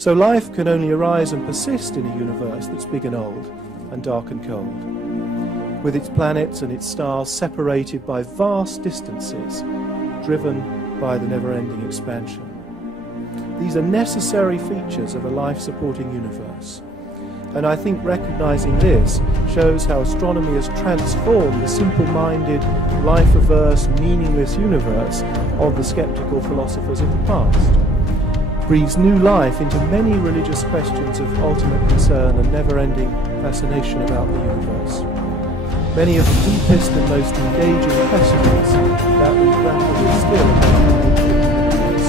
So life can only arise and persist in a universe that's big and old and dark and cold, with its planets and its stars separated by vast distances, driven by the never-ending expansion. These are necessary features of a life-supporting universe. And I think recognizing this shows how astronomy has transformed the simple-minded, life-averse, meaningless universe of the skeptical philosophers of the past. Breathes new life into many religious questions of ultimate concern and never-ending fascination about the universe. Many of the deepest and most engaging questions that we grapple with still about the nature of the universe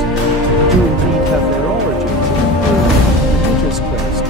do indeed have their origins in the religious quest.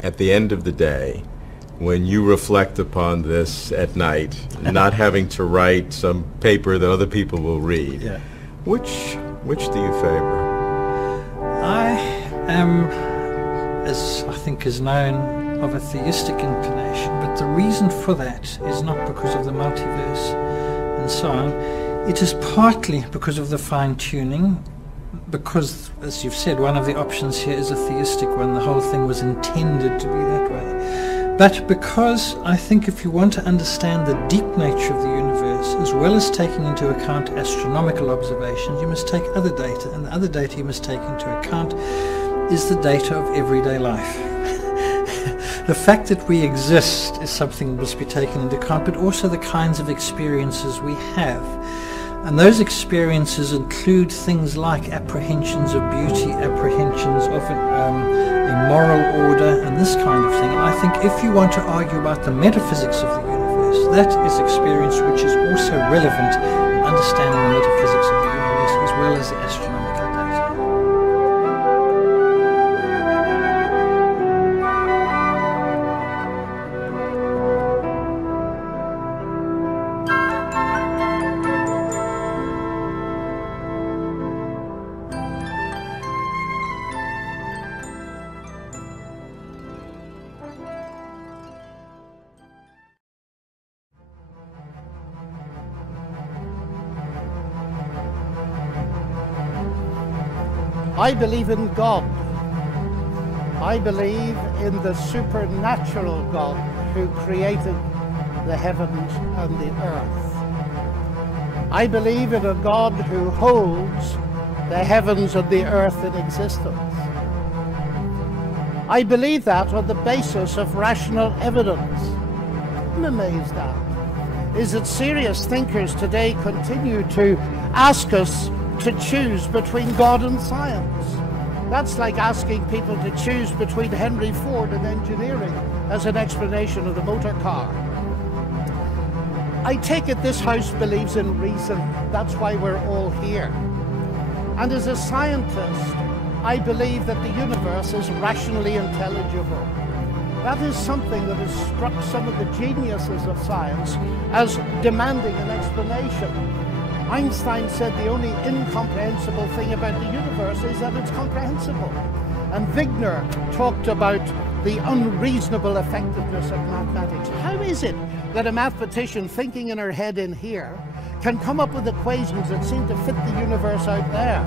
At the end of the day, when you reflect upon this at night, not having to write some paper that other people will read, Yeah. which do you favor? I am, as I think is known, of a theistic inclination, but the reason for that is not because of the multiverse and so on. It is partly because of the fine-tuning, because, as you've said, one of the options here is a theistic one. The whole thing was intended to be that way. But because I think if you want to understand the deep nature of the universe, as well as taking into account astronomical observations, you must take other data, and the other data you must take into account is the data of everyday life. The fact that we exist is something that must be taken into account, but also the kinds of experiences we have. And those experiences include things like apprehensions of beauty, apprehensions of a moral order, and this kind of thing. And I think if you want to argue about the metaphysics of the universe, that is experience which is also relevant in understanding the metaphysics of the universe as well as the astronomical data. I believe in God. I believe in the supernatural God who created the heavens and the earth. I believe in a God who holds the heavens and the earth in existence. I believe that on the basis of rational evidence. I'm amazed at is that serious thinkers today continue to ask us to choose between God and science. That's like asking people to choose between Henry Ford and engineering as an explanation of the motor car. I take it this house believes in reason. That's why we're all here. And as a scientist, I believe that the universe is rationally intelligible. That is something that has struck some of the geniuses of science as demanding an explanation. Einstein said the only incomprehensible thing about the universe is that it's comprehensible. And Wigner talked about the unreasonable effectiveness of mathematics. How is it that a mathematician thinking in her head in here can come up with equations that seem to fit the universe out there?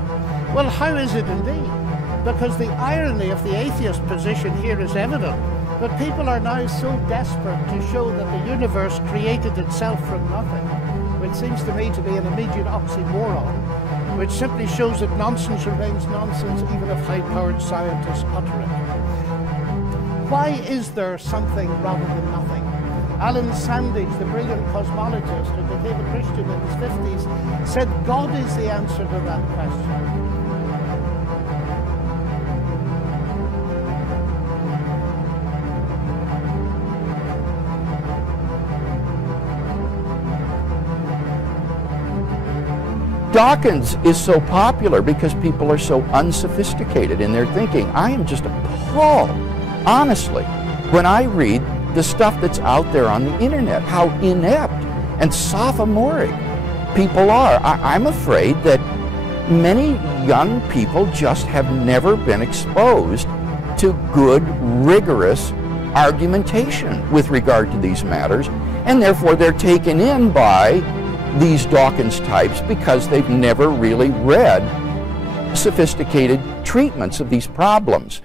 Well, how is it indeed? Because the irony of the atheist position here is evident. But people are now so desperate to show that the universe created itself from nothing, which seems to me to be an immediate oxymoron, which simply shows that nonsense remains nonsense even if high-powered scientists utter it. Why is there something rather than nothing? Alan Sandage, the brilliant cosmologist who became a Christian in his 50s, said God is the answer to that question. Dawkins is so popular because people are so unsophisticated in their thinking. I am just appalled, honestly, when I read the stuff that's out there on the internet, how inept and sophomoric people are. I'm afraid that many young people just have never been exposed to good, rigorous argumentation with regard to these matters, and therefore they're taken in by these Dawkins types because they've never really read sophisticated treatments of these problems.